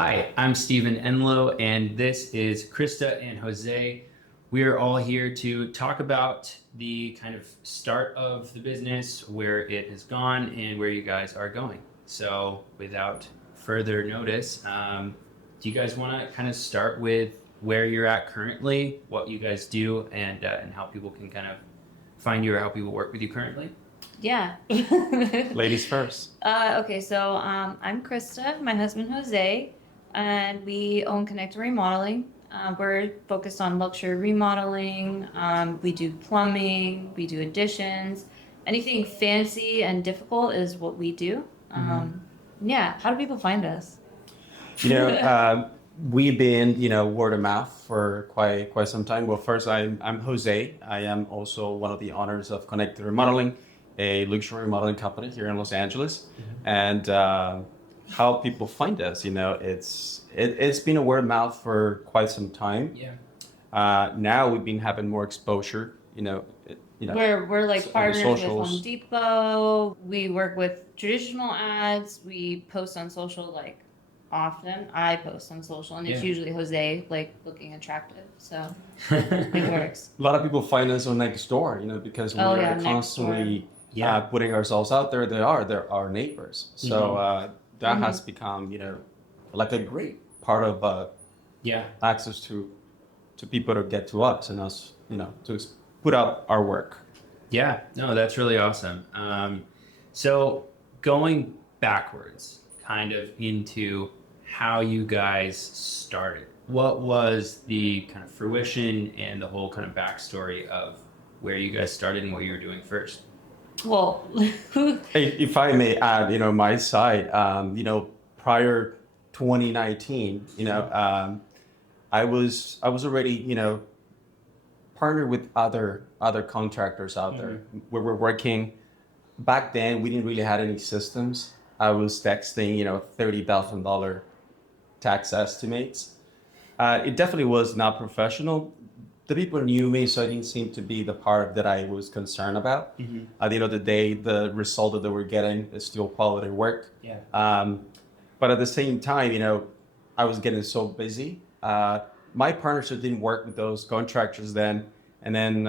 Hi, I'm Stephen Enlow, and this is Christa and Jose. We are all here to talk about the kind of start of the business, where it has gone, and where you guys are going. So, without further notice, do you guys want to kind of start with where you're at currently, what you guys do, and how people can kind of find you or how people work with you currently? Yeah. Ladies first. Okay, so I'm Krista, my husband Jose, and we own Connecting Remodeling. We're focused on luxury remodeling. We do plumbing, we do additions. Anything fancy and difficult is what we do. Yeah, how do people find us? You know, we've been, word of mouth for quite some time. Well, first, I'm Jose. I am also one of the owners of Connecting Remodeling, a luxury remodeling company here in Los Angeles. And how people find us, it's been a word of mouth for quite some time. Yeah. Now we've been having more exposure. We're like on the partners with socials. Home Depot. We work with traditional ads. We post on social like often. I post on social, and it's Yeah. usually Jose like looking attractive. So it works. A lot of people find us on Nextdoor, because we Oh, are yeah, Nextdoor. constantly Yeah. putting ourselves out there. They're our neighbors. So that has become, like a great part of Yeah. access to people to get to us and us, put out our work. Yeah, no, that's really awesome. So going backwards, kind of into how you guys started, what was the kind of fruition and the whole kind of backstory of where you guys started and what you were doing first? Well, Hey, if I may add, my side, prior 2019, I was already, partnered with other contractors out there. We were working back then. We didn't really have any systems. I was texting, $30,000 tax estimates. It definitely was not professional. The people knew me, so it didn't seem to be the part that I was concerned about. At the end of the day, the result that they were getting is still quality work. Yeah. But at the same time, I was getting so busy. My partnership didn't work with those contractors then. And then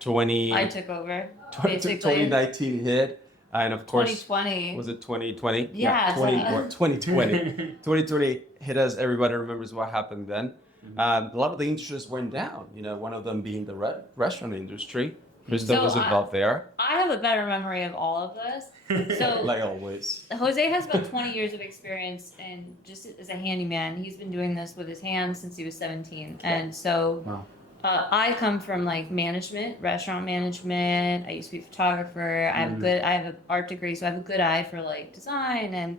20, I took over 20 basically. 2019 hit. And of course, 2020. was it 2020? Yeah, 2020. 2020 hit us. Everybody remembers what happened then. A lot of the industries went down. One of them being the restaurant industry. Krista So was involved there, I have a better memory of all of this. So like always. Jose has about 20 years of experience and just as a handyman. He's been doing this with his hands since he was 17. And so Wow. I come from like management, restaurant management. I used to be a photographer. I have an art degree, so I have a good eye for like design and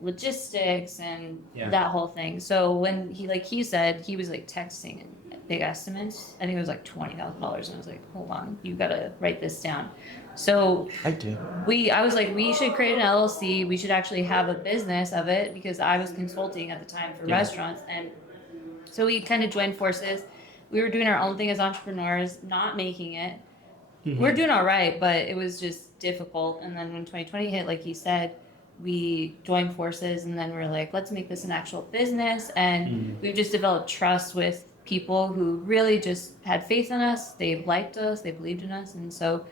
logistics and that whole thing. So when he said he was like texting big estimates, I think it was like $20,000, and I was like, hold on, you gotta write this down. So I do. I was like, we should create an LLC. We should actually have a business of it because I was consulting at the time for restaurants, and so we kind of joined forces. We were doing our own thing as entrepreneurs, not making it. We're doing all right, but it was just difficult. And then when 2020 hit, like he said, we joined forces, and then we're like, let's make this an actual business. And we've just developed trust with people who really just had faith in us. They liked us, they believed in us. And so,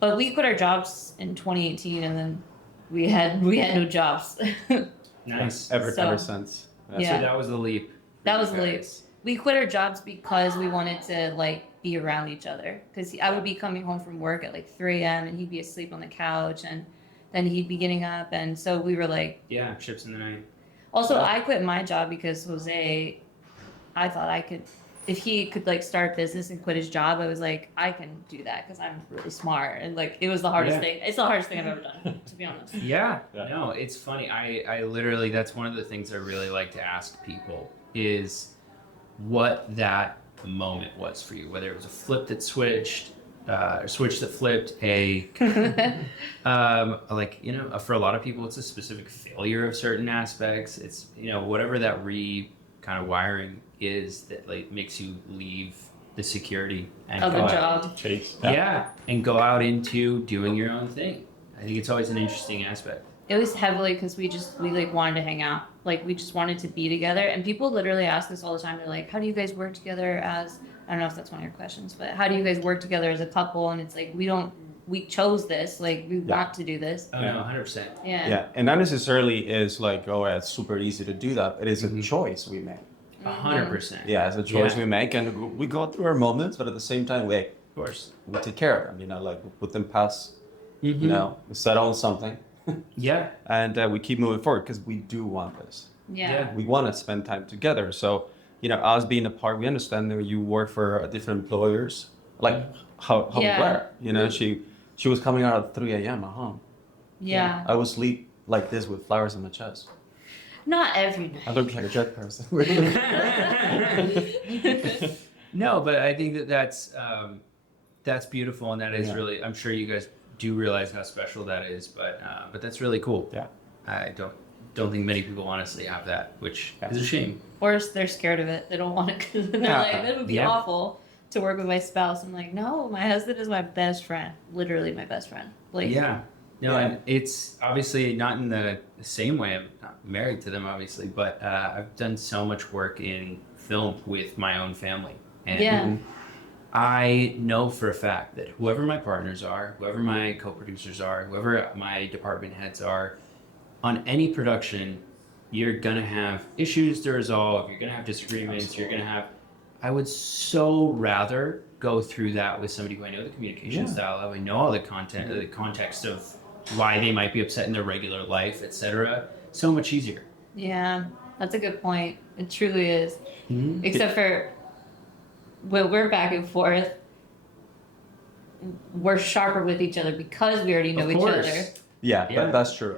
but we quit our jobs in 2018, and then we had no jobs. Nice. Ever So- since. Yeah. So that was the leap. That was the You leap. guys. We quit our jobs because we wanted to like be around each other. Because I would be coming home from work at like 3 a.m. and he'd be asleep on the couch, and then he'd be getting up. And so we were like, Yeah, ships in the night. also I quit my job because Jose, I thought I could, if he could like start a business and quit his job, I was like, I can do that because I'm really smart. And like, it was the hardest Yeah. thing. It's the hardest thing I've ever done, to be honest. Yeah. Yeah. No, it's funny. I literally, that's one of the things I really like to ask people is what that moment was for you, whether it was a flip that switched, or switch that flipped, for a lot of people, it's a specific failure of certain aspects. It's, whatever that kind of wiring is that like makes you leave the security and Of go a out. job. Chase. Yeah, and go out into doing your own thing. I think it's always an interesting aspect. It was heavily because we like wanted to hang out. Like we just wanted to be together. And people literally ask us all the time. They're like, how do you guys work together as, I don't know if that's one of your questions, but how do you guys work together as a couple? And it's like, we chose this, like we want to do this. Oh no, 100%. Yeah. Yeah, and not necessarily is like, oh, it's super easy to do that. It is a choice we make. 100%. Yeah, it's a choice we make, and we go through our moments, but at the same time, Of course. we take care of them. You know, like we put them past. You know, we settle on something, Yeah. and we keep moving forward because we do want this. Yeah. We want to spend time together. So, you know, us being apart, we understand that you work for different employers, like how we were. You know, she was coming out at 3 a.m. at home. Yeah. I would sleep like this with flowers on my chest. Not every night. I look like a jet person. No, but I think that's beautiful, and that is really. I'm sure you guys do realize how special that is, but that's really cool. Yeah. I don't think many people honestly have that, which is a shame. Or they're scared of it. They don't want it because they're like, it would be awful to work with my spouse. I'm like, no, my husband is my best friend. Literally my best friend. Like, Yeah. No, and it's obviously not in the same way. I'm not married to them, obviously, but I've done so much work in film with my own family. And I know for a fact that whoever my partners are, whoever my co-producers are, whoever my department heads are, on any production, you're going to have issues to resolve. You're going to have disagreements. You're going to have... I would so rather go through that with somebody who I know the communication style of, I know all the content, the context of why they might be upset in their regular life, etc. So much easier. Yeah, that's a good point. It truly is. Except for when we're back and forth, we're sharper with each other because we already know each other. Yeah, that's true.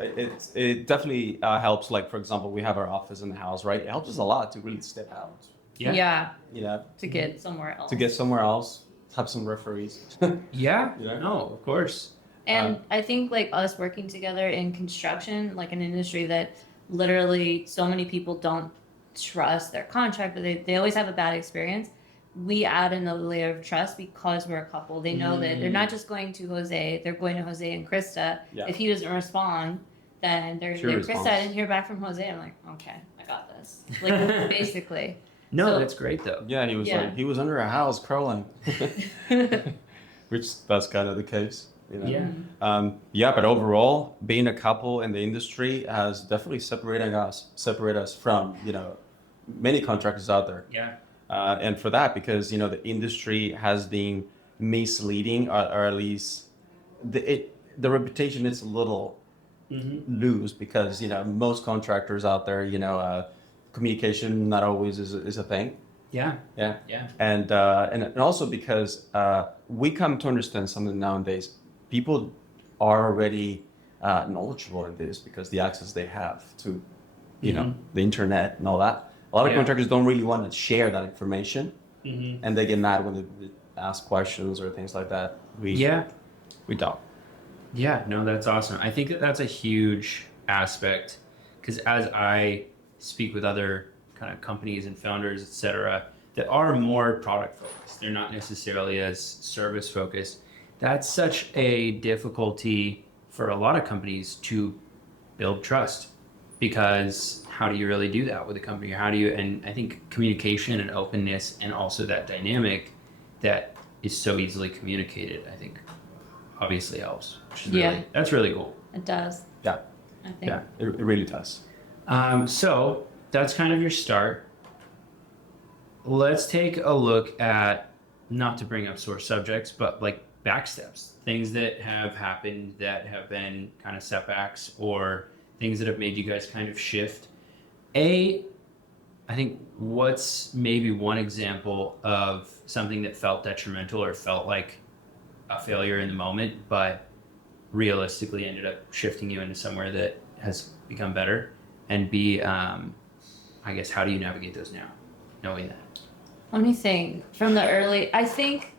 It definitely helps. Like, for example, we have our office in the house, right? It helps us a lot to really step out. Yeah. You know, To get somewhere else. to get somewhere else, have some referees. Yeah. You know? No, of course. And I think like us working together in construction, like an industry that literally so many people don't trust their contractor, they always have a bad experience. We add another layer of trust because we're a couple. They know that they're not just going to Jose, they're going to Jose and Christa. Yeah. If he doesn't respond, then they're Sure like, response. Krista, I didn't hear back from Jose. I'm like, okay, I got this. Like, basically. No, So- that's great though. Yeah, he was like, he was under a house crawling. Which that's kind of the case. You know? Yeah. But overall, being a couple in the industry has definitely separated us from, you know, many contractors out there. Yeah. And for that, because, you know, the industry has been misleading, or at least the reputation is a little loose because, you know, most contractors out there, you know, communication not always is a thing. Yeah. Yeah. Yeah. And also because we come to understand something nowadays. People are already knowledgeable in this because the access they have to, you know, the internet and all that. A lot of contractors don't really want to share that information, and they get mad when they ask questions or things like that. We don't. Yeah, no, that's awesome. I think that's a huge aspect because as I speak with other kind of companies and founders, etc., that are more product focused, they're not necessarily as service focused. That's such a difficulty for a lot of companies to build trust because how do you really do that with a company? How do you, and I think communication and openness and also that dynamic that is so easily communicated, I think obviously helps. Which is really, that's really cool. It does. Yeah. I think. Yeah, it really does. So that's kind of your start. Let's take a look at, not to bring up sore subjects, but like backsteps, things that have happened that have been kind of setbacks or things that have made you guys kind of shift. I think what's maybe one example of something that felt detrimental or felt like a failure in the moment, but realistically ended up shifting you into somewhere that has become better? And B, I guess, how do you navigate those now, knowing that? Let me think. From the early, I think,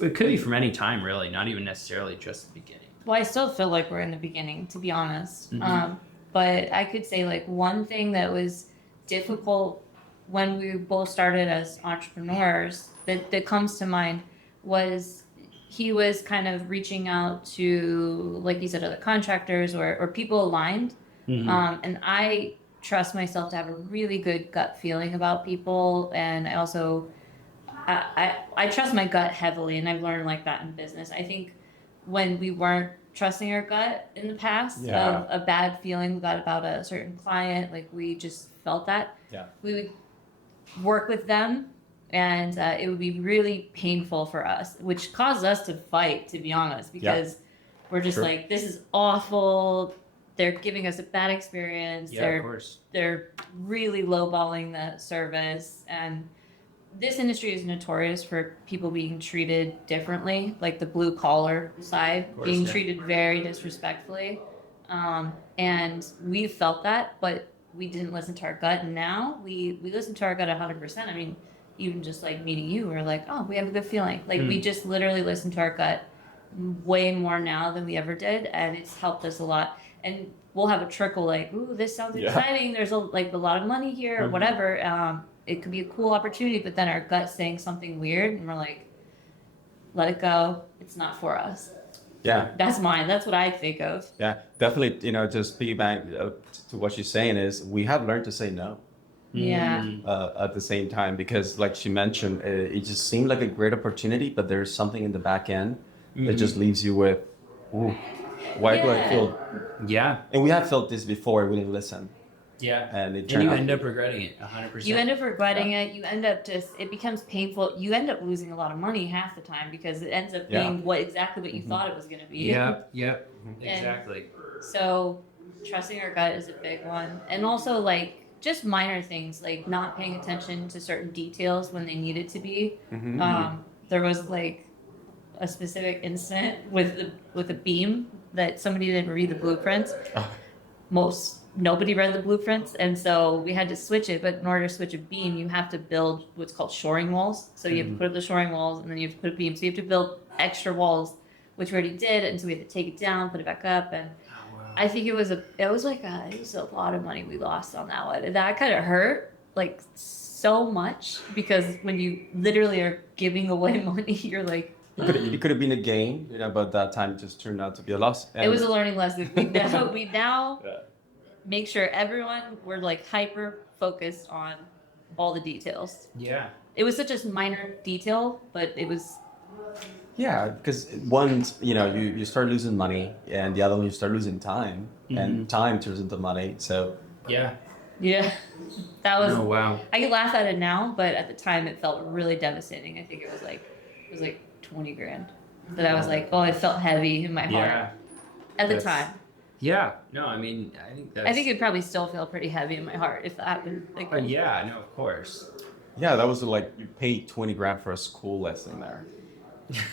It could be from any time, really, not even necessarily just the beginning. well, I still feel like we're in the beginning, to be honest. Mhm. But I could say like one thing that was difficult when we both started as entrepreneurs that comes to mind was he was kind of reaching out to, like you said, other contractors or people aligned. And I trust myself to have a really good gut feeling about people, and I also I trust my gut heavily, and I've learned like that in business. I think when we weren't trusting our gut in the past, Yeah. of a bad feeling we got about a certain client, like we just felt that, Yeah. we would work with them, and it would be really painful for us, which caused us to fight, to be honest, because we're just Sure. like, this is awful. They're giving us a bad experience. Yeah, of course. They're really lowballing the service, and this industry is notorious for people being treated differently, like the blue collar side Of course, being yeah. treated very disrespectfully. And we felt that, but we didn't listen to our gut. And now we listen to our gut 100%. I mean, even just like meeting you, we're like, oh, we have a good feeling. Like we just literally listen to our gut way more now than we ever did. And it's helped us a lot. And we'll have a trickle like, ooh, this sounds exciting. There's a lot of money here or whatever. It could be a cool opportunity, but then our gut's saying something weird, and we're like, let it go. It's not for us. Yeah. That's mine. That's what I think of. Yeah, definitely. Just piggyback to what she's saying is we have learned to say no Yeah. at the same time, because like she mentioned, it just seemed like a great opportunity, but there's something in the back end that just leaves you with, ooh, why do I feel? Yeah. And we have felt this before. We didn't listen. Yeah. And it And turned you out. end up regretting it 100%. You end up regretting it. You end up it becomes painful. You end up losing a lot of money half the time because it ends up being exactly what you thought it was going to be. Yeah, yeah, exactly. So trusting our gut is a big one. And also like just minor things like not paying attention to certain details when they needed to be. There was like a specific incident with a beam that somebody didn't read the blueprints. Nobody read the blueprints, and so we had to switch it. But in order to switch a beam, you have to build what's called shoring walls. So you have to put up the shoring walls, and then you have to put a beam. So you have to build extra walls, which we already did, and so we had to take it down, put it back up, and I think it was a lot of money we lost on that one. And that kind of hurt like so much because when you literally are giving away money, you're like. It could have been a gain, but that time just turned out to be a loss. And it was a learning lesson. We now make sure we're like hyper focused on all the details. Yeah. It was such a minor detail, but it was. Yeah, because once you start losing money, and the other one you start losing time, and time turns into money. So Yeah. That was. Oh wow. I can laugh at it now, but at the time it felt really devastating. I think it was like 20 grand. But I was like, oh, it felt heavy in my heart Yeah. at the time. Yeah. No, I mean, I think it'd probably still feel pretty heavy in my heart if that happened. Like, yeah. No, of course. yeah, that was like you paid 20 grand for a school lesson there.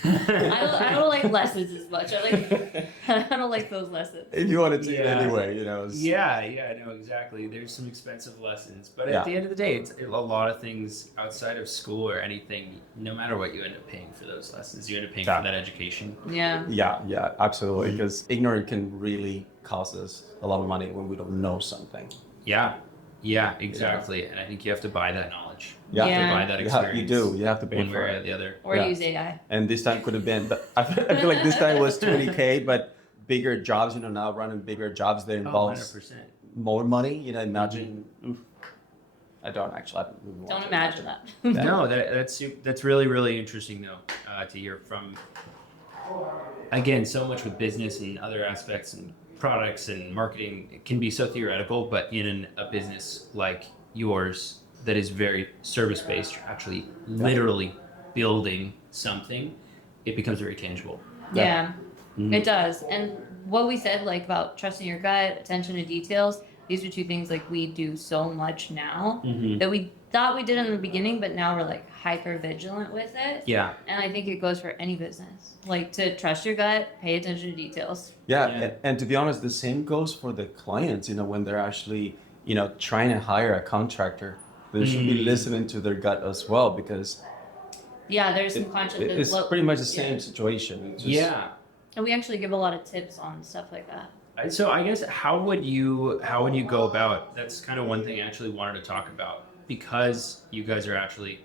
I don't like lessons as much. I don't like those lessons. If you want to take it Yeah. anyway, Yeah, no, exactly. There's some expensive lessons, but at the end of the day, it's a lot of things outside of school or anything. No matter what, you end up paying for those lessons. You end up paying for that education. Yeah. Yeah, absolutely. Because ignorance can really cost us a lot of money when we don't know something. Yeah, exactly. And I think you have to buy that knowledge. Yeah. You have to buy that experience. You do. You have to pay one for way or it. the other. Or use AI. And this time could have been. I feel like this time was 20K, but bigger jobs. Now running bigger jobs that involves 100%. more money. Imagine. I don't actually. Don't imagine that. No, that's really, really interesting though to hear from. Again, so much with business and other aspects and products and marketing, it can be so theoretical, but in a business like yours that is very service based, you're actually literally building something. It becomes very tangible. Yeah, it does. And what we said, like about trusting your gut, attention to details, these are two things like we do so much now that we thought we did in the beginning, but now we're like hyper vigilant with it. Yeah. And I think it goes for any business, like to trust your gut, pay attention to details. Yeah. And to be honest, the same goes for the clients. When they're actually trying to hire a contractor, they should be listening to their gut as well, because there's some conscious. It's pretty much the same situation. It's just, and we actually give a lot of tips on stuff like that. So I guess how would you go about? That's kind of one thing I actually wanted to talk about, because you guys are actually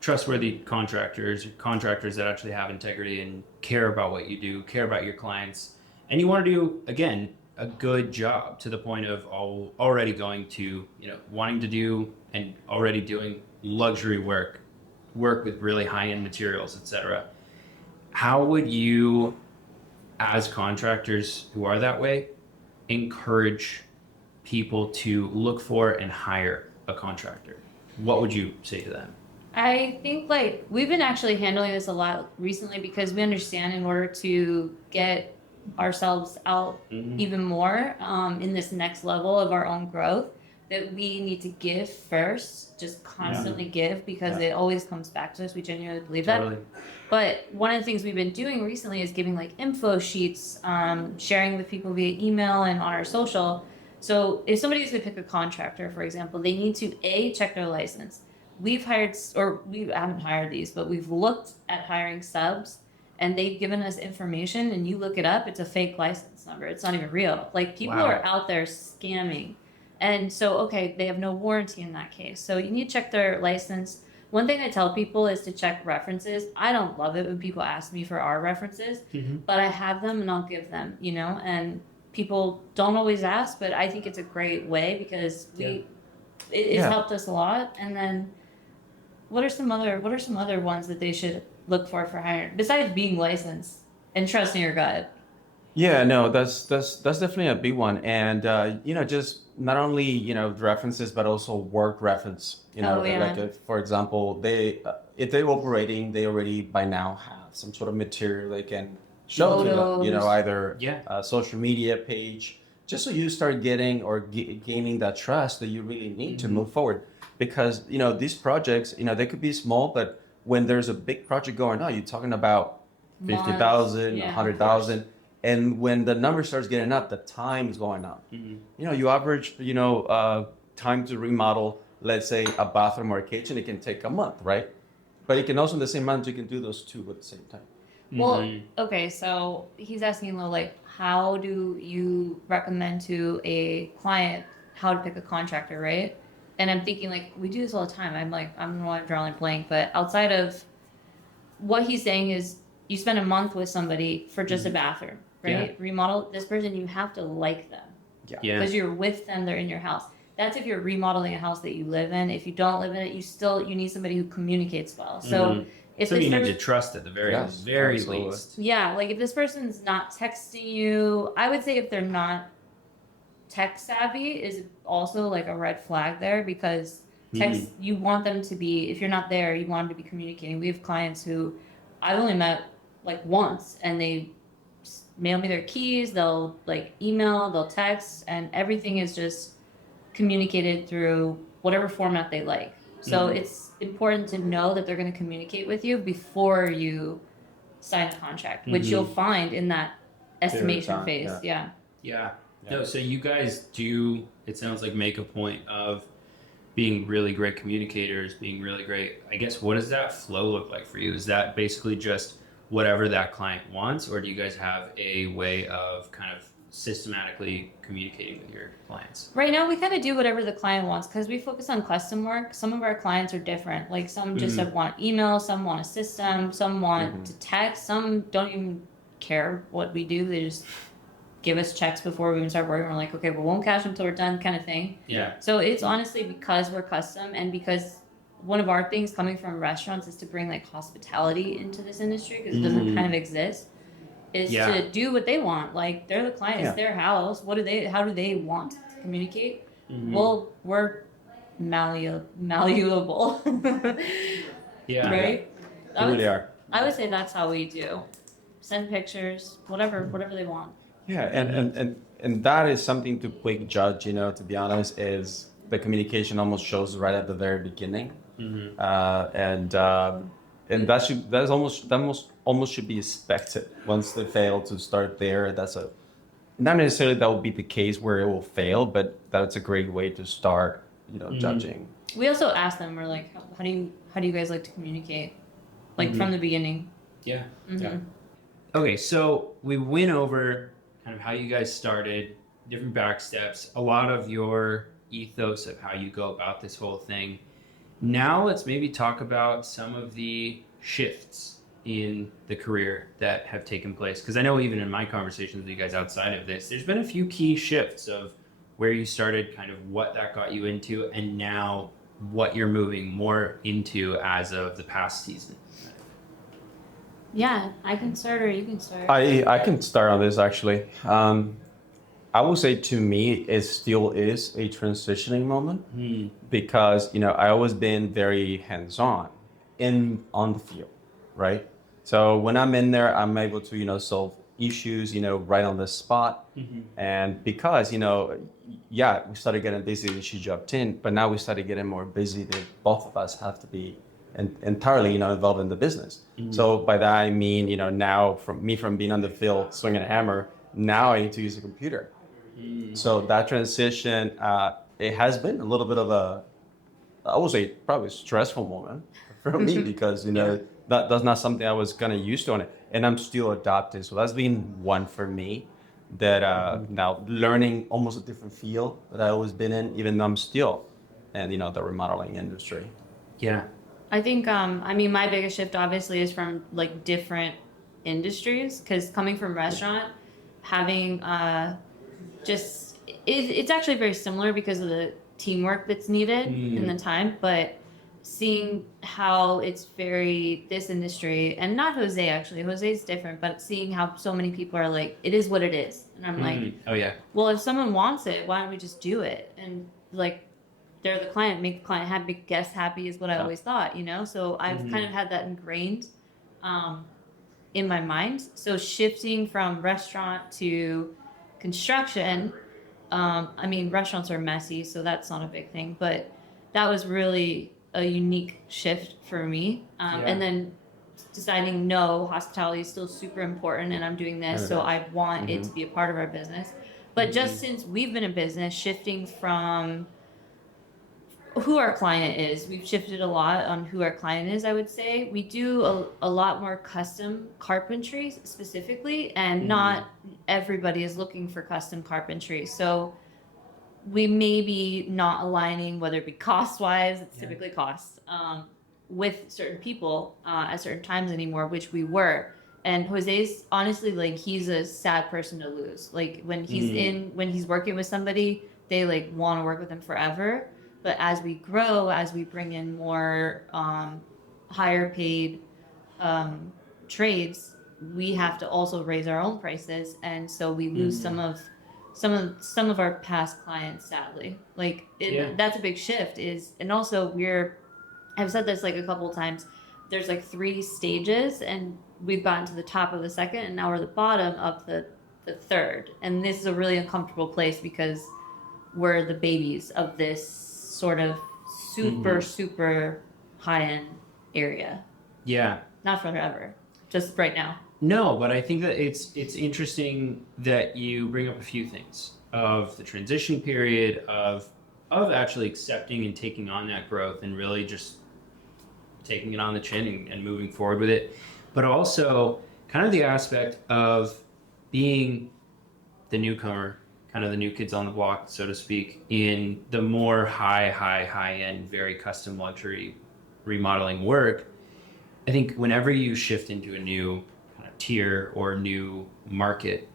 trustworthy contractors that actually have integrity and care about what you do, care about your clients, and you want to do again a good job to the point of already going to, wanting to do and already doing luxury work with really high-end materials, etc. How would you, as contractors who are that way, encourage people to look for and hire a contractor? What would you say to them? I think like we've been actually handling this a lot recently because we understand in order to get ourselves out even more in this next level of our own growth, that we need to give first, just constantly give, because it always comes back to us. We genuinely believe Totally. that. But one of the things we've been doing recently is giving like info sheets, sharing with people via email and on our social. So if somebody's going to pick a contractor, for example, they need to check their license. We've hired, or we haven't hired these, but we've looked at hiring subs, and they've given us information, and you look it up, it's a fake license number. It's not even real. Like, people Wow. are out there scamming. And so, okay, they have no warranty in that case. So you need to check their license. One thing I tell people is to check references. I don't love it when people ask me for our references, but I have them and I'll give them, and people don't always ask, but I think it's a great way because it's helped us a lot. And then what are some other ones that they should look for hiring besides being licensed and trusting your gut? Yeah, no, that's definitely a big one, and just not only references, but also work reference. Like for example, if they're operating, they already by now have some sort of material they can show to them. Either a social media page, just so you start getting or gaining that trust that you really need to move forward. Because these projects, they could be small, but when there's a big project going on, you're talking about 50,000, 100,000. And when the number starts getting up, the time is going up. You average, time to remodel, let's say a bathroom or a kitchen, it can take a month, right? But it can also, in the same month, you can do those two at the same time. Well, okay, so he's asking, like, how do you recommend to a client how to pick a contractor, right? And I'm thinking, like, we do this all the time. I'm like, I'm drawing a blank, but outside of what he's saying is you spend a month with somebody for just a bathroom, right? Yeah. Remodel this person, you have to like them. Because you're with them, they're in your house. That's if you're remodeling a house that you live in. If you don't live in it, you need somebody who communicates well. So if so this you need person, to trust at the very least. yeah, like if this person's not texting you, I would say if they're not tech savvy is also like a red flag there, because text, you want them to be, if you're not there, you want them to be communicating. We have clients who I've only met like once, and they mail me their keys, they'll like email, they'll text, and everything is just communicated through whatever format they like. So it's important to know that they're going to communicate with you before you sign a contract, which you'll find in that estimation phase. Yeah. No, so you guys do, it sounds like, make a point of being really great communicators, being really great. I guess, what does that flow look like for you? Is that basically just whatever that client wants, or do you guys have a way of kind of systematically communicating with your clients? Right now, we kind of do whatever the client wants because we focus on custom work. Some of our clients are different. Like, some just want email, some want a system, some want to text, some don't even care what we do. They just give us checks before we even start working. We're like, okay, we won't cash until we're done, kind of thing. Yeah. So it's honestly because we're custom, and because one of our things coming from restaurants is to bring like hospitality into this industry, because it doesn't kind of exist, is to do what they want. Like, they're the client, it's their house. How do they want to communicate? Well, we're malleable. Yeah. Right? They really are. I would say that's how we do. Send pictures, whatever they want. Yeah, and that is something to quick judge, to be honest, is the communication almost shows right at the very beginning. And that almost should be expected. Once they fail to start there, not necessarily that will be the case where it will fail, but that's a great way to start, judging. We also ask them, we're like, how do you guys like to communicate? Like, from the beginning. Yeah. Okay, so we went over kind of how you guys started, different back steps, a lot of your ethos of how you go about this whole thing. Now let's maybe talk about some of the shifts in the career that have taken place? Because I know even in my conversations with you guys outside of this, there's been a few key shifts of where you started, kind of what that got you into, and now what you're moving more into as of the past season. Yeah, I can start or you can start. I can start on this actually. I would say to me, it still is a transitioning moment because, I always been very hands-on on the field, right? So when I'm in there, I'm able to, solve issues, right on the spot. And because, yeah, we started getting busy when she jumped in, but now we started getting more busy that both of us have to be entirely, involved in the business. So by that, I mean, now from being on the field, swinging a hammer, now I need to use a computer. So that transition, it has been a little bit of I would say probably a stressful moment for me because, that's not something I was kind of used to on it. And I'm still adapting. So that's been one for me that now learning almost a different field that I always been in, even though I'm still in, the remodeling industry. Yeah. I think, my biggest shift obviously is from like different industries because coming from restaurant, having it's actually very similar because of the teamwork that's needed and the time, but seeing how it's very this industry and not Jose actually, Jose's different, but seeing how so many people are like, it is what it is. And I'm like, Oh yeah. well, if someone wants it, why don't we just do it? And like, they're the client, make the client happy, make guests happy is what I always thought, So I've kind of had that ingrained in my mind. So shifting from restaurant to construction, restaurants are messy, so that's not a big thing, but that was really a unique shift for me. And then deciding, no, hospitality is still super important and I'm doing this, so I want it to be a part of our business. But just since we've been in business, shifting from who our client is. We've shifted a lot on who our client is, I would say. We do a lot more custom carpentry specifically, and not everybody is looking for custom carpentry. So we may be not aligning, whether it be cost-wise, it's typically costs, with certain people at certain times anymore, which we were. And Jose's honestly, like, he's a sad person to lose. Like, when he's working with somebody, they like want to work with him forever. But as we grow, as we bring in more higher paid trades, we have to also raise our own prices, and so we lose some of our past clients, sadly. Like that's a big shift. And also I've said this like a couple of times. There's like 3 stages, and we've gotten to the top of the second, and now we're at the bottom of the third. And this is a really uncomfortable place because we're the babies of this sort of super high-end area. Yeah. Not forever, just right now. No, but I think that it's interesting that you bring up a few things of the transition period of actually accepting and taking on that growth and really just taking it on the chin and moving forward with it, but also kind of the aspect of being the newcomer, kind of the new kids on the block, so to speak, in the more high end, very custom luxury remodeling work. I think whenever you shift into a new kind of tier or new market,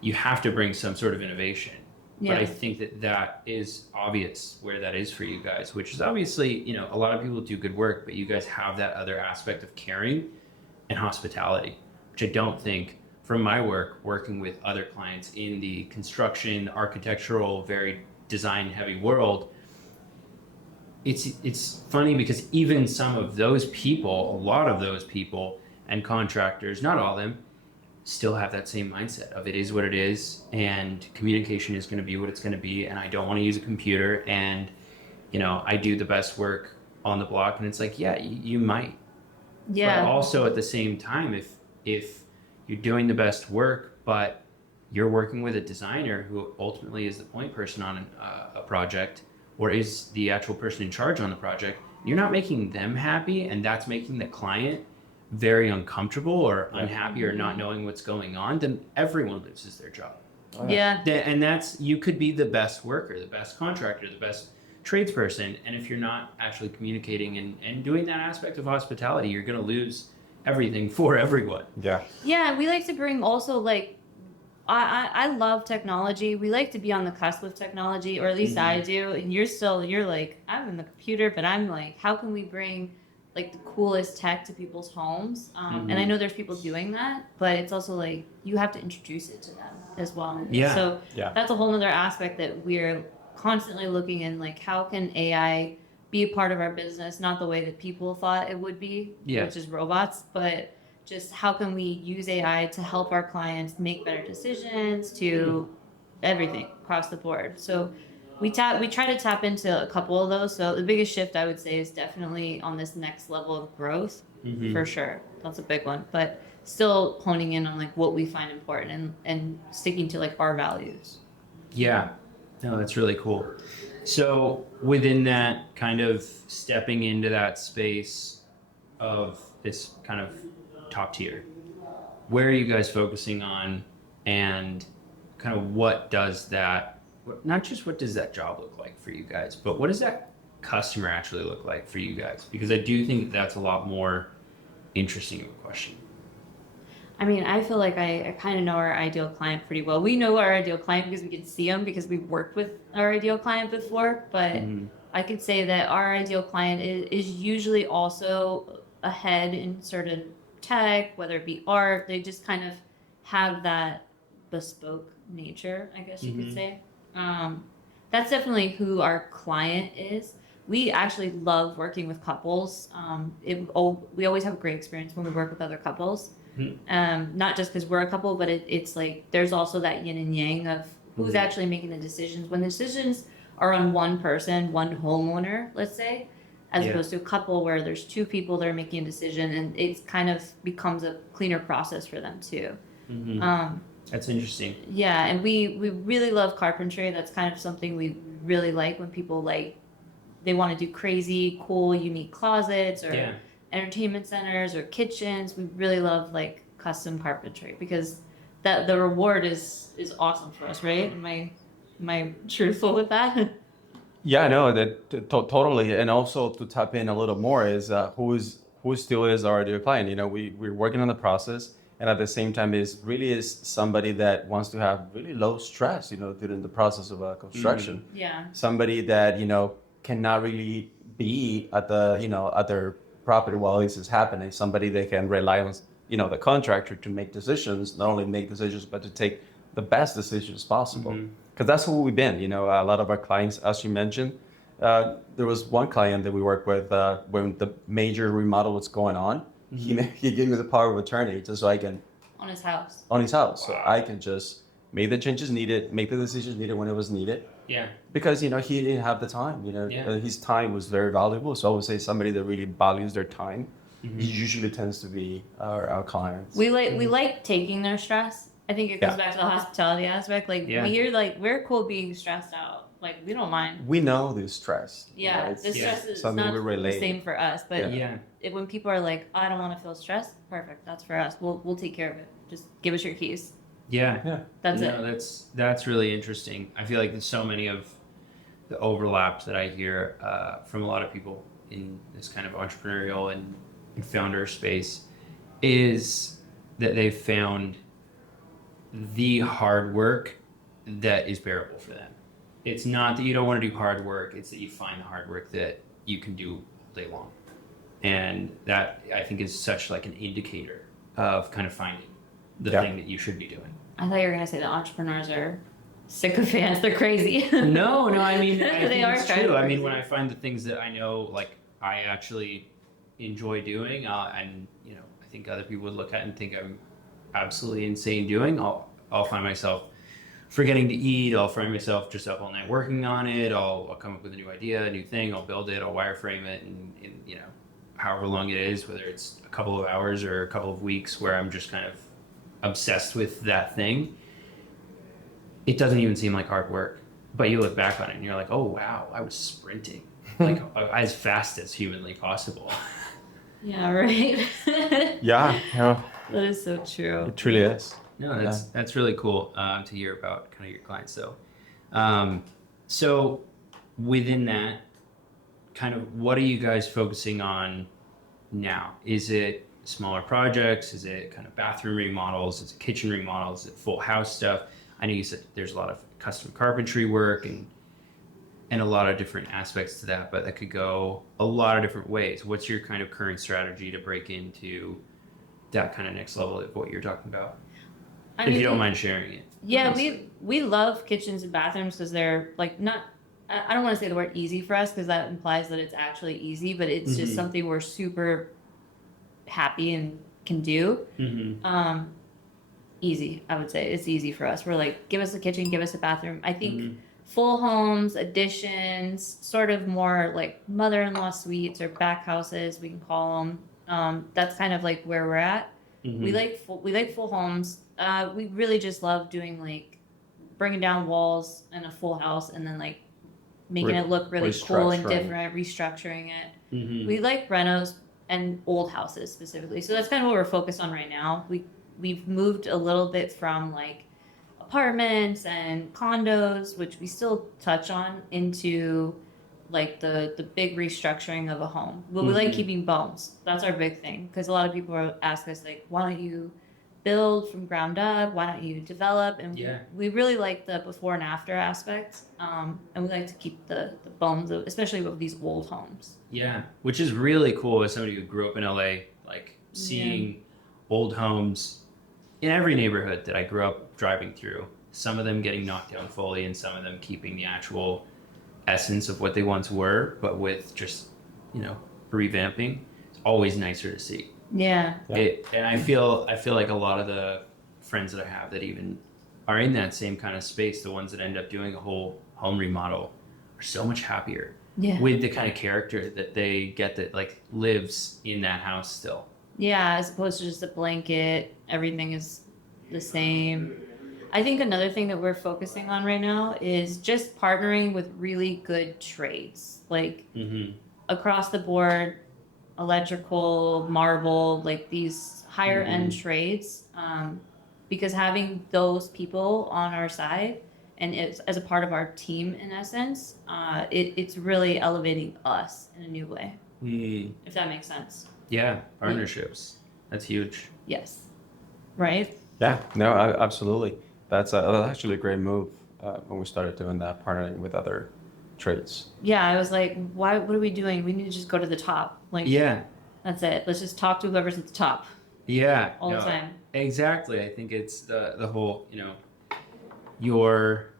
you have to bring some sort of innovation. Yeah. But I think that is obvious where that is for you guys, which is obviously, a lot of people do good work, but you guys have that other aspect of caring and hospitality, which I don't think from my work, working with other clients in the construction, architectural, very design heavy world, it's funny because even some of those people, a lot of those people and contractors, not all of them, still have that same mindset of it is what it is and communication is going to be what it's going to be, and I don't want to use a computer, and I do the best work on the block. And it's like, yeah, you might. Yeah. But also at the same time, if you're doing the best work, but you're working with a designer who ultimately is the point person on a project, or is the actual person in charge on the project, you're not making them happy, and that's making the client very uncomfortable or unhappy or not knowing what's going on, then everyone loses their job. Yeah. And you could be the best worker, the best contractor, the best tradesperson, and if you're not actually communicating and doing that aspect of hospitality, you're going to lose everything for everyone. Yeah. Yeah, we like to bring also like I love technology. We like to be on the cusp of technology, or at least I do. And you're like, I'm in the computer, but I'm like, how can we bring like the coolest tech to people's homes? And I know there's people doing that, but it's also like you have to introduce it to them as well. Yeah. So Yeah. that's a whole nother aspect that we're constantly looking in, like how can AI be a part of our business, not the way that people thought it would be, Yeah. which is robots, but just how can we use AI to help our clients make better decisions, to everything across the board. So we try to tap into a couple of those. So the biggest shift I would say is definitely on this next level of growth, for sure. That's a big one, but still honing in on like what we find important and sticking to like our values. Yeah. No, that's really cool. So within that, kind of stepping into that space of this kind of top tier, where are you guys focusing on, and kind of what does that, not just what does that job look like for you guys, but what does that customer actually look like for you guys? Because I do think that's a lot more interesting of a question. I mean, I feel like I kind of know our ideal client pretty well. We know our ideal client because we can see them because we've worked with our ideal client before. But I could say that our ideal client is usually also ahead in certain tech, whether it be art. They just kind of have that bespoke nature, I guess you could say. That's definitely who our client is. We actually love working with couples. We always have a great experience when we work with other couples. Not just because we're a couple, but it's like there's also that yin and yang of who's actually making the decisions. When the decisions are on one person, one homeowner, let's say, as opposed to a couple where there's two people that are making a decision, and it kind of becomes a cleaner process for them too. That's interesting. Yeah, and we really love carpentry. That's kind of something we really like when people like they want to do crazy, cool, unique closets or entertainment centers or kitchens. We really love like custom carpentry because that the reward is awesome for us, right? Am I truthful with that? Yeah, no, totally. And also to tap in a little more is who still is our ideal client. You know, we're working on the process, and at the same time is somebody that wants to have really low stress, you know, during the process of construction. Yeah. Somebody that, you know, cannot really be at their property while this is happening. Somebody that can rely on, you know, the contractor to make decisions, not only make decisions, but to take the best decisions possible. Because that's who we've been. You know, a lot of our clients, as you mentioned, there was one client that we worked with when the major remodel was going on. He gave me the power of attorney just so I can On his house. so I can just make the changes needed, make the decisions needed when it was needed. Yeah. Because, you know, he didn't have the time, you know, his time was very valuable. So I would say somebody that really values their time, he usually tends to be our clients. We like taking their stress. I think it goes back to the hospitality aspect. Like we're cool being stressed out. Like we don't mind. We know the stress. Yeah, you know, the stress is something not we the relate. same for us. But when people are like, I don't want to feel stressed, perfect. That's for us. We'll take care of it. Just give us your keys. Yeah. That's it. That's really interesting. I feel like there's so many of the overlaps that I hear from a lot of people in this kind of entrepreneurial and founder space is that they've found the hard work that is bearable for them. It's not that you don't want to do hard work, it's that you find the hard work that you can do all day long. And that I think is such like an indicator of kind of finding the thing that you should be doing. I thought you were gonna say the entrepreneurs are sycophants. They're crazy. No, I mean I They think are it's kind of true. I crazy. mean, when I find the things that I know, like I actually enjoy doing, and you know, I think other people would look at and think I'm absolutely insane doing, I'll find myself forgetting to eat. I'll find myself just up all night working on it. I'll come up with a new idea, a new thing. I'll build it. I'll wireframe it, and you know, however long it is, whether it's a couple of hours or a couple of weeks, where I'm just kind of obsessed with that thing. It doesn't even seem like hard work, but you look back on it and you're like, oh wow, I was sprinting like as fast as humanly possible. Yeah, right. Yeah, That is so true. it truly is. No, that's really cool to hear about kind of your clients though. So within that, kind of what are you guys focusing on now? Is it smaller projects? Is it kind of bathroom remodels? Is it kitchen remodels? Is it full house stuff? I know you said there's a lot of custom carpentry work and a lot of different aspects to that, but that could go a lot of different ways. What's your kind of current strategy to break into that kind of next level of what you're talking about? I If mean, you don't mind sharing it. Yeah, please. we love kitchens and bathrooms because they're like not. I don't want to say the word easy for us because that implies that it's actually easy, but it's just something we're super happy and can do. Easy, I would say it's easy for us. We're like, give us a kitchen, give us a bathroom. I think full homes, additions, sort of more like mother-in-law suites or back houses, we can call them. That's kind of like where we're at. We like full homes. We really just love doing like bringing down walls in a full house and then like making it look really cool and different, restructuring it. We like renos and old houses specifically. So that's kind of what we're focused on right now. We've moved a little bit from like apartments and condos, which we still touch on, into like the big restructuring of a home. But we like keeping bones. That's our big thing because a lot of people ask us like, why don't you build from ground up? Why don't you develop? And we really like the before and after aspect, and we like to keep the bones of, especially with these old homes. Yeah, which is really cool as somebody who grew up in LA, like seeing old homes in every neighborhood that I grew up driving through. Some of them getting knocked down fully and some of them keeping the actual essence of what they once were, but with just, revamping. It's always nicer to see. Yeah. And I feel like a lot of the friends that I have that even are in that same kind of space, the ones that end up doing a whole home remodel, are so much happier with the kind of character that they get that like lives in that house still. Yeah, as opposed to just a blanket, everything is the same. I think another thing that we're focusing on right now is just partnering with really good trades, like across the board, electrical, marble, like these higher end trades, because having those people on our side and it's as a part of our team in essence, it's really elevating us in a new way, if that makes sense. Yeah, partnerships. That's huge. Yes. Right? Yeah, no, absolutely. That's actually a great move when we started doing that, partnering with other trades. Yeah, I was like, what are we doing? We need to just go to the top. Like, that's it. Let's just talk to whoever's at the top. Yeah. All the time. Exactly. I think it's the whole, your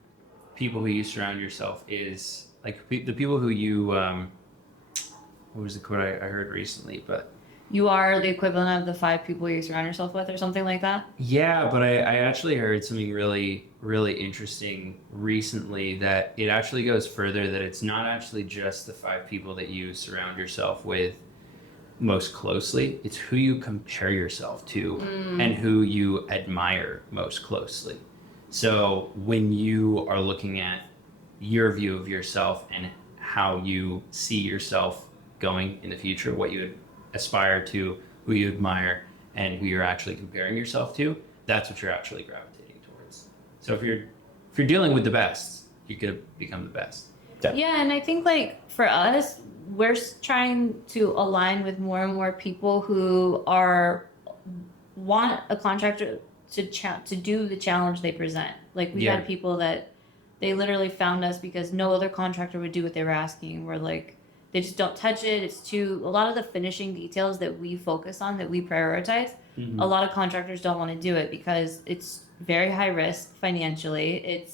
people who you surround yourself is like the people who you, what was the quote I heard recently, but you are the equivalent of the 5 people you surround yourself with or something like that? Yeah, but I actually heard something really, really interesting recently that it actually goes further, that it's not actually just the 5 people that you surround yourself with most closely. It's who you compare yourself to and who you admire most closely. So when you are looking at your view of yourself and how you see yourself going in the future, what you would aspire to, who you admire, and who you're actually comparing yourself to, that's what you're actually gravitating towards. So if you're dealing with the best, you're gonna become the best. Yeah, and I think like for us, we're trying to align with more and more people who want a contractor to do the challenge they present. Like we've had people that they literally found us because no other contractor would do what they were asking. We're like, they just don't touch it. It's a lot of the finishing details that we focus on, that we prioritize. A lot of contractors don't want to do it because it's very high risk financially.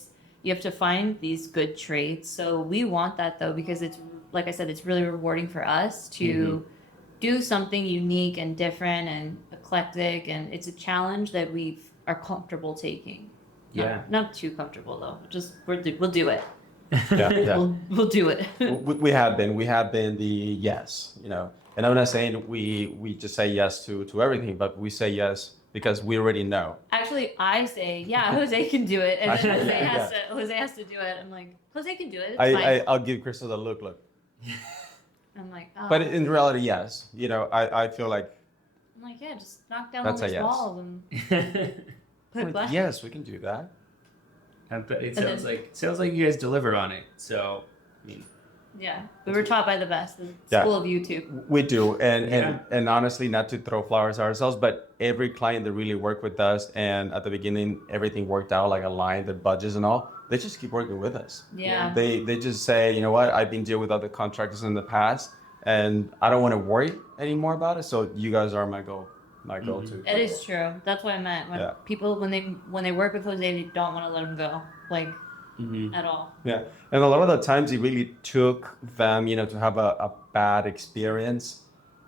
You have to find these good trades. So we want that though, because it's, like I said, it's really rewarding for us to do something unique and different and eclectic. And it's a challenge that we are comfortable taking. Not too comfortable though. Just we'll do it. We'll do it. we have been the yes, and I'm not saying we just say yes to everything, but we say yes because we already know. Actually, I say, Jose can do it, and then Jose has to do it. I'm like, Jose can do it. It's fine. I'll give Christa the look. I'm like, oh. But in reality, yes. I feel like. I'm like, yeah, just knock down all these walls and put glass. Yes, we can do that. But it sounds like you guys delivered on it. So, I mean, Yeah, we were taught by the best, the Yeah. school of YouTube. We do, Yeah. and honestly, not to throw flowers at ourselves, but every client that really worked with us, and at the beginning everything worked out like aligned, the budgets and all, they just keep working with us. Yeah. They just say, you know what, I've been dealing with other contractors in the past, and I don't want to worry anymore about it. So you guys are my go-to. It is true. That's what I meant. When Yeah. people when they work with Jose, they don't want to let him go, like at all. Yeah, and a lot of the times it really took them, to have a bad experience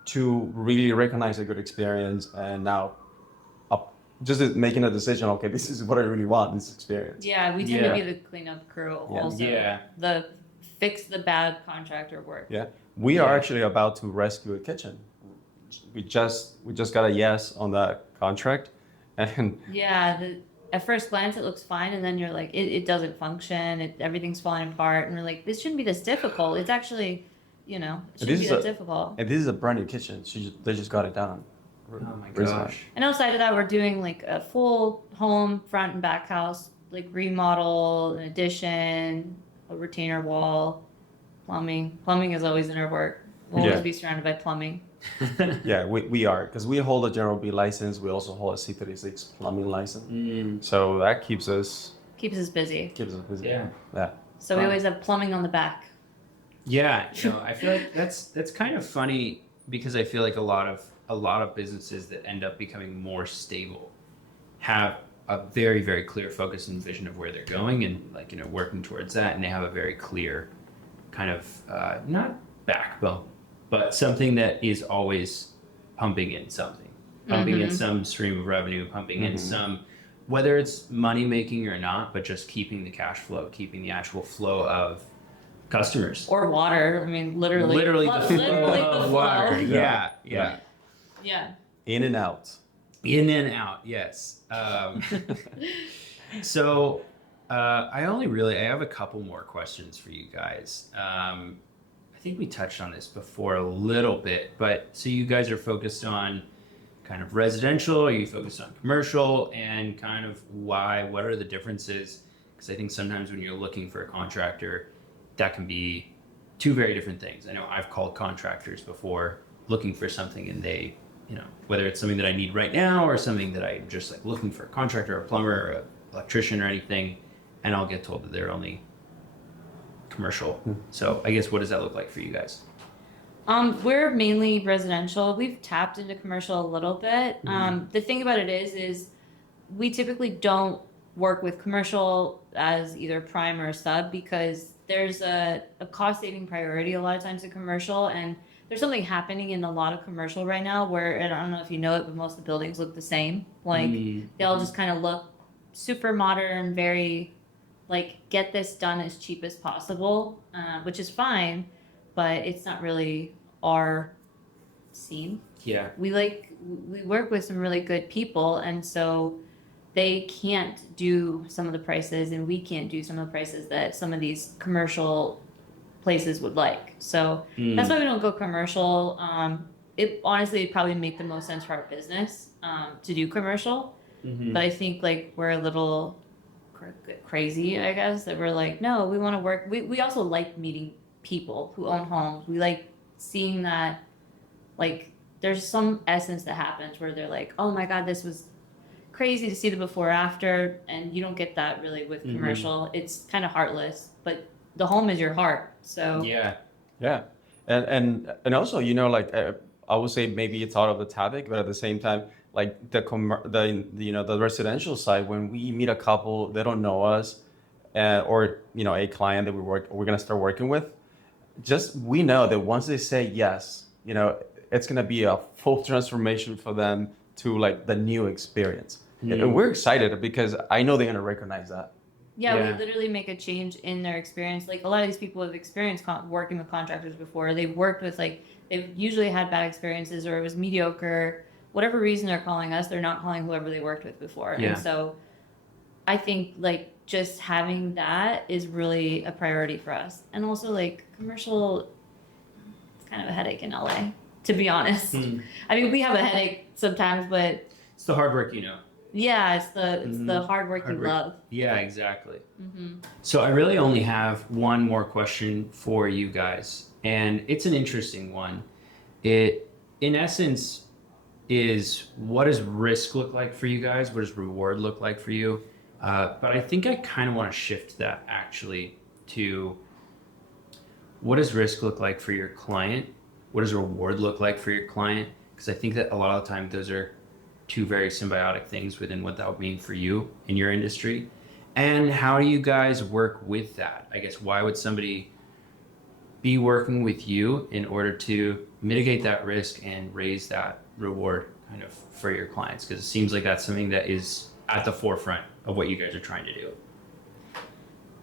to really recognize a good experience, and now just making a decision. Okay, this is what I really want. This experience. Yeah, we tend Yeah. to be the cleanup crew. Yeah. Also, Yeah. the fix the bad contractor work. Yeah, we are Yeah. actually about to rescue a kitchen. We just got a yes on that contract, and Yeah, at first glance it looks fine, and then you're like, it doesn't function. Everything's falling apart, and we're like, this shouldn't be this difficult. It's actually, it shouldn't be that difficult. and this is a brand new kitchen. They just got it done. Oh my Recently. gosh. And outside of that, we're doing like a full home front and back house, like remodel, an addition, a retainer wall, plumbing. Plumbing is always in our work. We'll Yeah. always be surrounded by plumbing. Yeah, we are, because we hold a General B license. We also hold a C36 plumbing license. So that keeps us Keeps us busy. busy. Yeah. Yeah. So we Fun. always have plumbing on the back. Yeah, I feel like that's kind of funny because I feel like a lot of businesses that end up becoming more stable have a very, very clear focus and vision of where they're going, and working towards that, and they have a very clear kind of not backbone, but something that is always pumping in something, pumping in some stream of revenue, pumping in some, whether it's money making or not, but just keeping the cash flow, keeping the actual flow of customers. Or water. I mean, literally. Literally the flow literally the of flow. water. Yeah. Yeah. In and out. In and out, yes. So I have a couple more questions for you guys. I think we touched on this before a little bit, but so you guys are focused on kind of residential, are you focused on commercial, and kind of why, what are the differences? Because I think sometimes when you're looking for a contractor, that can be two very different things. I know I've called contractors before looking for something, and they, whether it's something that I need right now or something that I'm just like looking for a contractor or a plumber or an electrician or anything, and I'll get told that they're only commercial. So I guess, what does that look like for you guys? We're mainly residential. We've tapped into commercial a little bit. The thing about it is we typically don't work with commercial as either prime or sub, because there's a cost saving priority a lot of times in commercial, and there's something happening in a lot of commercial right now where, and I don't know if you know it, but most of the buildings look the same. Like they all just kind of look super modern, very like get this done as cheap as possible, which is fine, but it's not really our scene. Yeah. We work with some really good people, and so they can't do some of the prices, and we can't do some of the prices that some of these commercial places would like. So that's why we don't go commercial. It honestly probably make the most sense for our business to do commercial, but I think like we're a little crazy, I guess, that we're like, no, we want to work. We also like meeting people who own homes. We like seeing that, like, there's some essence that happens where they're like, oh my God, this was crazy to see the before after, and you don't get that really with commercial. It's kind of heartless, but the home is your heart. So Yeah. And also, like I would say maybe it's out of the topic, but at the same time, like the residential side, when we meet a couple, they don't know us, or a client that we're gonna start working with, just we know that once they say yes, it's gonna be a full transformation for them to like the new experience, and we're excited because I know they're gonna recognize that. yeah, Yeah. we literally make a change in their experience. Like a lot of these people have experienced working with contractors before. They've worked with they've usually had bad experiences, or it was mediocre. Whatever reason they're calling us, they're not calling whoever they worked with before. Yeah. And so I think like just having that is really a priority for us. And also like commercial, it's kind of a headache in LA, to be honest. I mean, we have a headache sometimes, but It's the hard work, Yeah, it's the hard work you love. Yeah, exactly. Mm-hmm. So I really only have one more question for you guys, and it's an interesting one. It, in essence, is what does risk look like for you guys? What does reward look like for you? But I think I kind of want to shift that actually to what does risk look like for your client? What does reward look like for your client? Because I think that a lot of the time those are two very symbiotic things within what that would mean for you in your industry. And how do you guys work with that? I guess why would somebody be working with you in order to mitigate that risk and raise that reward kind of for your clients? Because it seems like that's something that is at the forefront of what you guys are trying to do.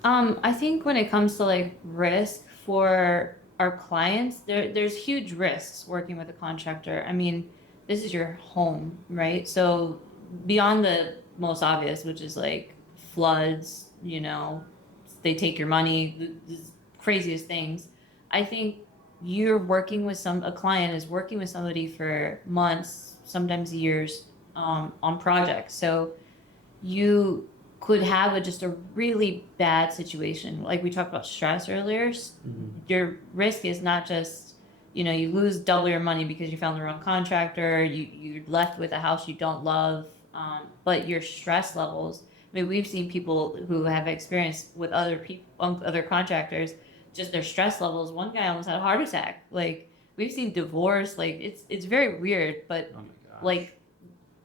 I think when it comes to like risk for our clients, there's huge risks working with a contractor. I mean, this is your home, right? So beyond the most obvious, which is like floods, they take your money, the craziest things. I think you're working with a client is working with somebody for months, sometimes years, on projects. So you could have just a really bad situation. Like we talked about stress earlier. Your risk is not just, you lose double your money because you found the wrong contractor, you're left with a house you don't love, but your stress levels. I mean, we've seen people who have experienced with other people, other contractors, just their stress levels. One guy almost had a heart attack. Like we've seen divorce. Like it's very weird, but Oh my gosh. like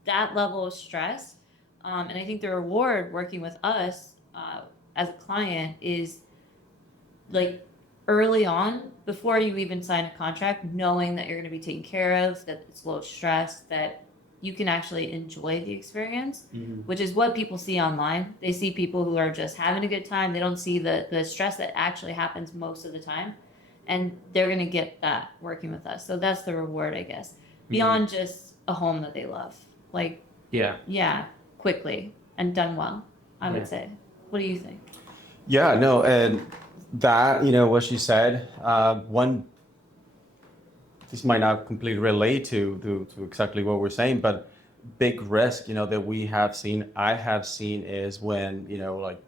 that level of stress. And I think the reward working with us as a client is like early on, before you even sign a contract, knowing that you're going to be taken care of, that it's low stress, that you can actually enjoy the experience, which is what people see online. They see people who are just having a good time. They don't see the stress that actually happens most of the time. And they're going to get that working with us. So that's the reward, I guess, beyond just a home that they love. Like, yeah, quickly and done well, I would say. What do you think? Yeah, no, and that, what she said, this might not completely relate to exactly what we're saying, but big risk, that I have seen is when, like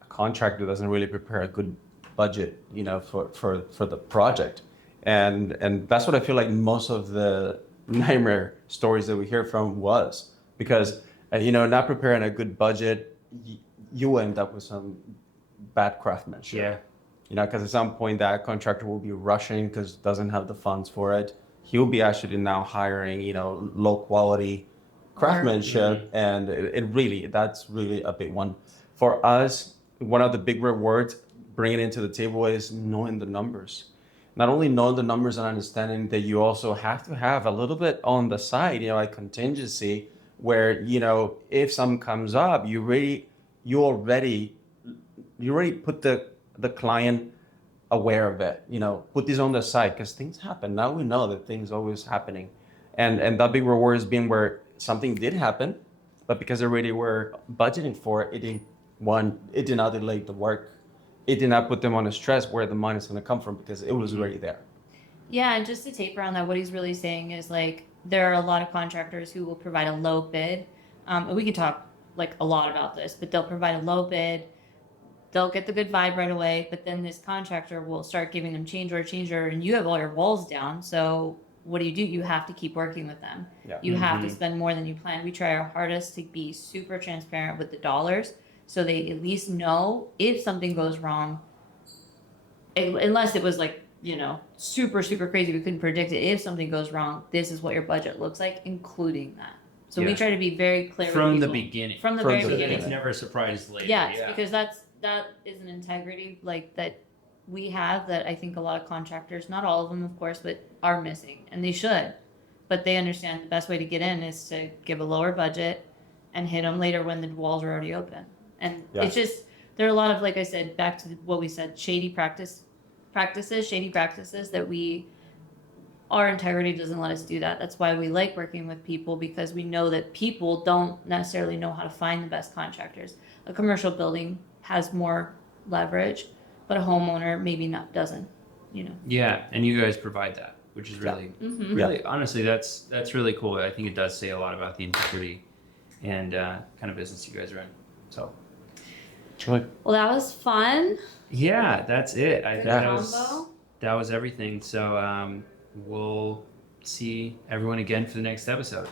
a contractor doesn't really prepare a good budget, for the project. And that's what I feel like most of the nightmare stories that we hear from was because, not preparing a good budget, you end up with some bad craftsmanship. Yeah. Because at some point that contractor will be rushing because doesn't have the funds for it. He'll be actually now hiring, low quality craftsmanship, and that's really a big one. For us, one of the big rewards bringing into the table is knowing the numbers. Not only knowing the numbers and understanding that you also have to have a little bit on the side, a contingency where, if something comes up, you already put the client aware of it, put this on the side because things happen. Now we know that things always happening. And that big reward has been where something did happen, but because already were budgeting for it, it did not delay the work. It did not put them on a stress where the money is going to come from because it was already there. Yeah, and just to taper on that, what he's really saying is like there are a lot of contractors who will provide a low bid. And we can talk like a lot about this, but they'll provide a low bid. They'll get the good vibe right away, but then this contractor will start giving them change order, and you have all your walls down. So what do? You have to keep working with them. Yeah. You have to spend more than you plan. We try our hardest to be super transparent with the dollars, so they at least know if something goes wrong. Unless it was like, super, super crazy, we couldn't predict it. If something goes wrong, this is what your budget looks like, including that. So we try to be very clear from the beginning. From the very beginning. It's never a surprise later. Yes, because that is an integrity like that we have that I think a lot of contractors, not all of them of course, but are missing, and they should. But they understand the best way to get in is to give a lower budget and hit them later when the walls are already open. And it's just, there are a lot of, like I said, back to what we said, shady practices that our integrity doesn't let us do that. That's why we like working with people, because we know that people don't necessarily know how to find the best contractors. A commercial building has more leverage, but a homeowner maybe doesn't, Yeah, and you guys provide that, which is really, really honestly, that's really cool. I think it does say a lot about the integrity and kind of business you guys run. So Well, that was fun. yeah, that's it. I think Good that combo. was everything. So we'll see everyone again for the next episode.